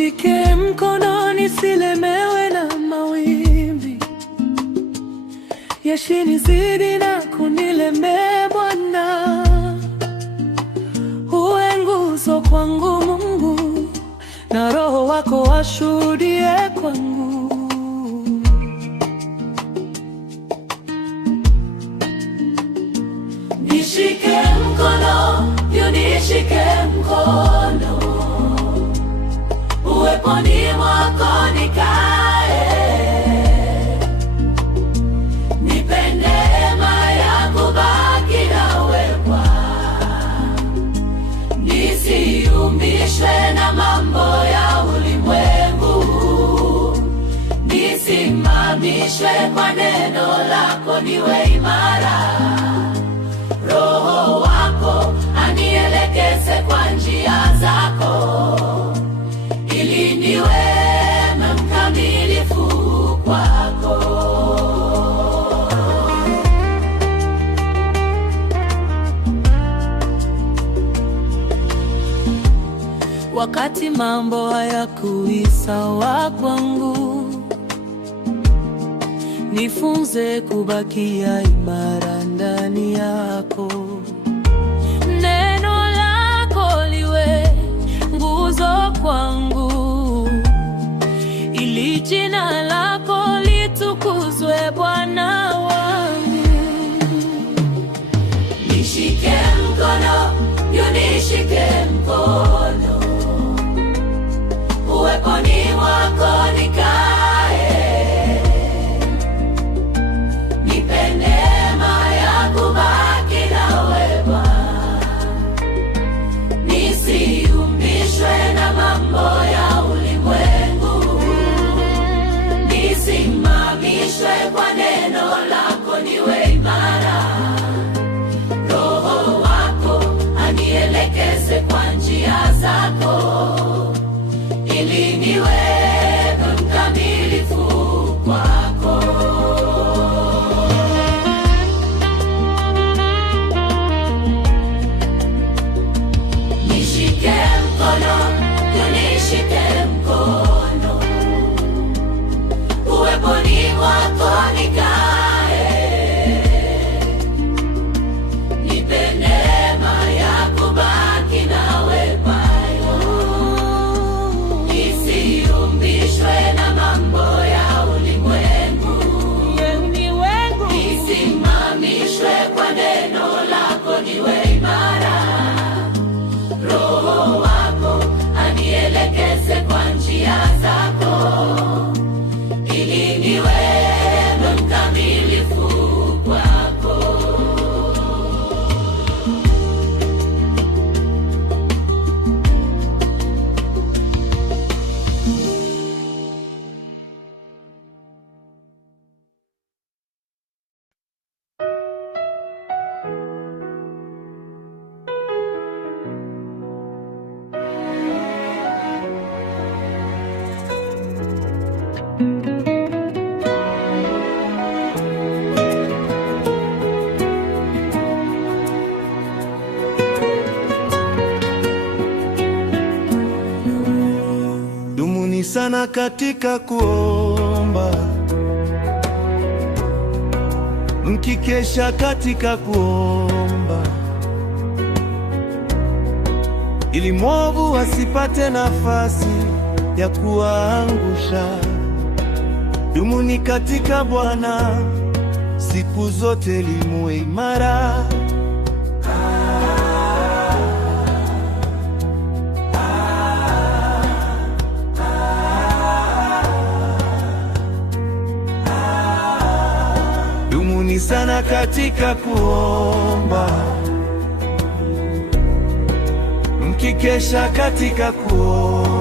Nishike mkono nisilemewe na mawimbi, yashinizidi na kunilemea Bwana. Uwe nguzo kwangu Mungu, na Roho wako ashuhudie kwangu. Nishike mkono, nishike mkono, uweponi mwako nikae. Nipe neema ya kubaki nawe Bwana, nisiumbishwe na mambo ya ulimwengu, nisimamishwe kwa neno lako, niwe imara. Roho wako anielekeze kwa njia zako, ili niwe mkamilifu kwako. Wakati mambo hayakui sawa kwangu, nifunze kubakia imara ndani yako. Neno lako liwe nguzo kwangu, ili jina lako litukuzwe Bwana wangu. Nishike mkono, nishike mkono, uweponi mwako nikae. Nipe neema ya kubaki nawe Bwana, nisiumbishwe na mambo ya ulimwengu, nisimamishwe kwa neno lako, niwe imara. Roho wako anielekeze kwa njia zako, ili niwe mkamilifu kwako. Nishike mkono, nishike mkono, uweponi mwako nikae. Nipe neema ya kubaki nawe Bwana, nisiumbishwe na mambo ya ulimwengu, nisimamishwe kwa neno lako, niwe imara. Roho wako anielekeze kwa njia zako, ili niwe mkamilifu kwako. Dumuni sana katika kuomba, mkikesha katika kuomba, ili mwovu asipate nafasi ya kuangusha. Dumuni katika Bwana, siku zote limuwe imara. Dumuni sana katika kuomba, mkikesha katika kuomba,